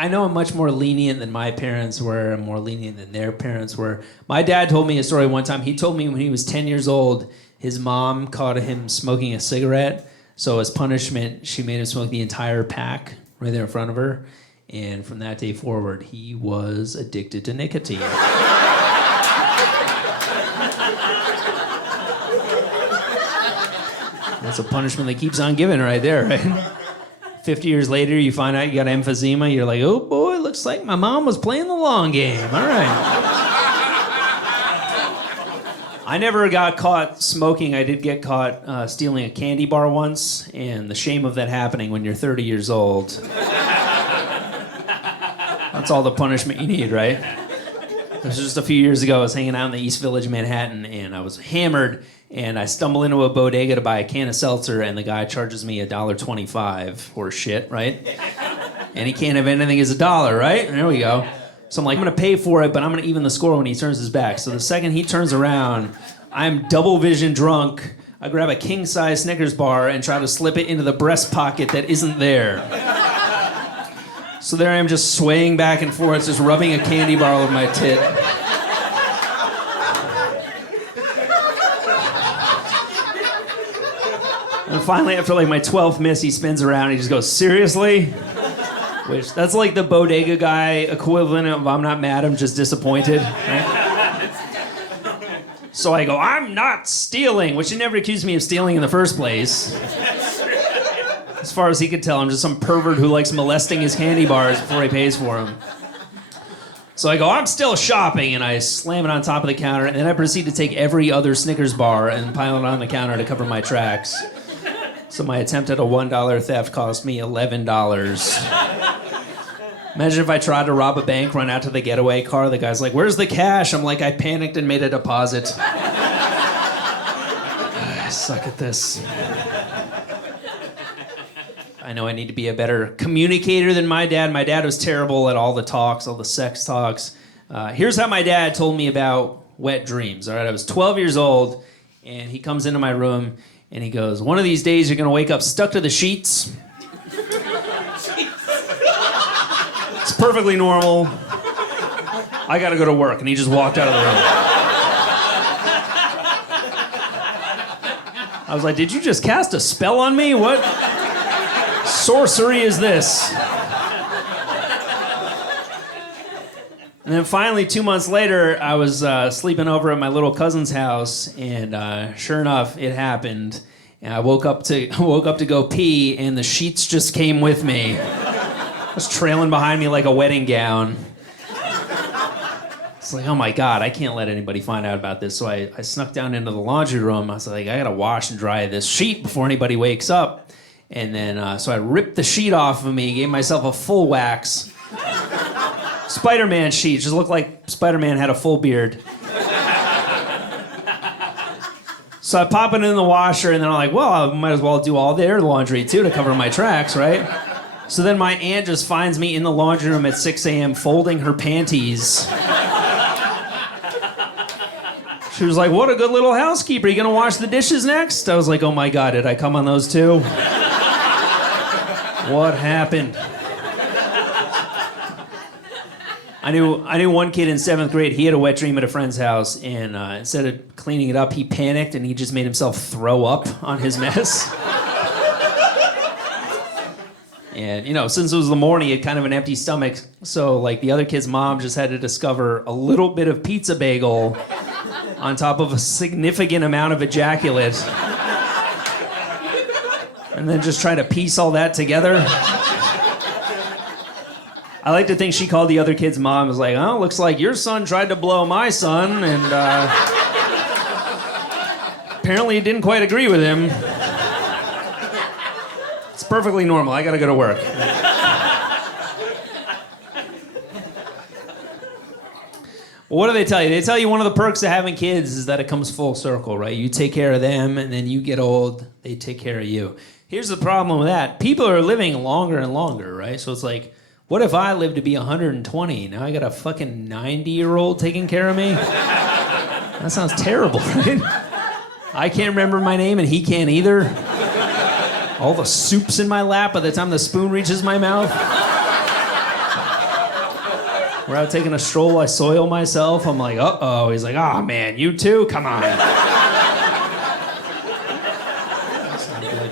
I know I'm much more lenient than my parents were. I'm more lenient than their parents were. My dad told me a story one time. He told me when he was 10 years old, his mom caught him smoking a cigarette. So as punishment, she made him smoke the entire pack right there in front of her. And from that day forward, he was addicted to nicotine. That's a punishment that keeps on giving right there, right? 50 years later, you find out you got emphysema. You're like, oh boy, looks like my mom was playing the long game. All right. I never got caught smoking. I did get caught stealing a candy bar once, and the shame of that happening when you're 30 years old. That's all the punishment you need, right? It was just a few years ago. I was hanging out in the East Village of Manhattan, and I was hammered, and I stumble into a bodega to buy a can of seltzer, and the guy charges me $1.25 for shit, right? And he can't have anything as $1, right? There we go. So I'm like, I'm going to pay for it, but I'm going to even the score when he turns his back. So the second he turns around, I'm double vision drunk. I grab a king-size Snickers bar and try to slip it into the breast pocket that isn't there. So there I am just swaying back and forth, just rubbing a candy bar over my tit. And finally, after like my 12th miss, he spins around and he just goes, seriously? Which, that's like the bodega guy equivalent of I'm not mad, I'm just disappointed. Right? So I go, I'm not stealing, which he never accused me of stealing in the first place. As far as he could tell, I'm just some pervert who likes molesting his candy bars before he pays for them. So I go, I'm still shopping, and I slam it on top of the counter, and then I proceed to take every other Snickers bar and pile it on the counter to cover my tracks. So my attempt at a $1 theft cost me $11. Imagine if I tried to rob a bank, run out to the getaway car, the guy's like, where's the cash? I'm like, I panicked and made a deposit. I suck at this. I know I need to be a better communicator than my dad. My dad was terrible at all the talks, all the sex talks. Here's how my dad told me about wet dreams. All right, I was 12 years old, and he comes into my room, and he goes, one of these days you're going to wake up stuck to the sheets. It's perfectly normal. I got to go to work. And he just walked out of the room. I was like, did you just cast a spell on me? What sorcery is this? And then finally, 2 months later, I was sleeping over at my little cousin's house, and sure enough, it happened. And I woke up to go pee, and the sheets just came with me. It was trailing behind me like a wedding gown. It's like, oh my God, I can't let anybody find out about this. So I snuck down into the laundry room. I was like, I gotta wash and dry this sheet before anybody wakes up. And then, so I ripped the sheet off of me, gave myself a full wax. Spider-Man sheet, just looked like Spider-Man had a full beard. So I pop it in the washer, and then I'm like, well, I might as well do all their laundry too to cover my tracks, right? So then my aunt just finds me in the laundry room at 6 a.m. folding her panties. She was like, what a good little housekeeper. You gonna wash the dishes next? I was like, oh my God, did I come on those too? What happened? I knew one kid in 7th grade, he had a wet dream at a friend's house, and instead of cleaning it up, he panicked and he just made himself throw up on his mess. And, you know, since it was the morning, he had kind of an empty stomach, so, like, the other kid's mom just had to discover a little bit of pizza bagel on top of a significant amount of ejaculate. And then just try to piece all that together. I like to think she called the other kid's mom and was like, oh, looks like your son tried to blow my son, and apparently he didn't quite agree with him. It's perfectly normal. I gotta go to work. Well, what do they tell you? They tell you one of the perks of having kids is that it comes full circle, right? You take care of them, and then you get old, they take care of you. Here's the problem with that. People are living longer and longer, right? So it's like, what if I live to be 120? Now I got a fucking 90-year-old taking care of me? That sounds terrible, right? I can't remember my name, and he can't either. All the soup's in my lap by the time the spoon reaches my mouth. We're out taking a stroll. I soil myself. I'm like, uh-oh. He's like, oh, man, you too? Come on. That's not good.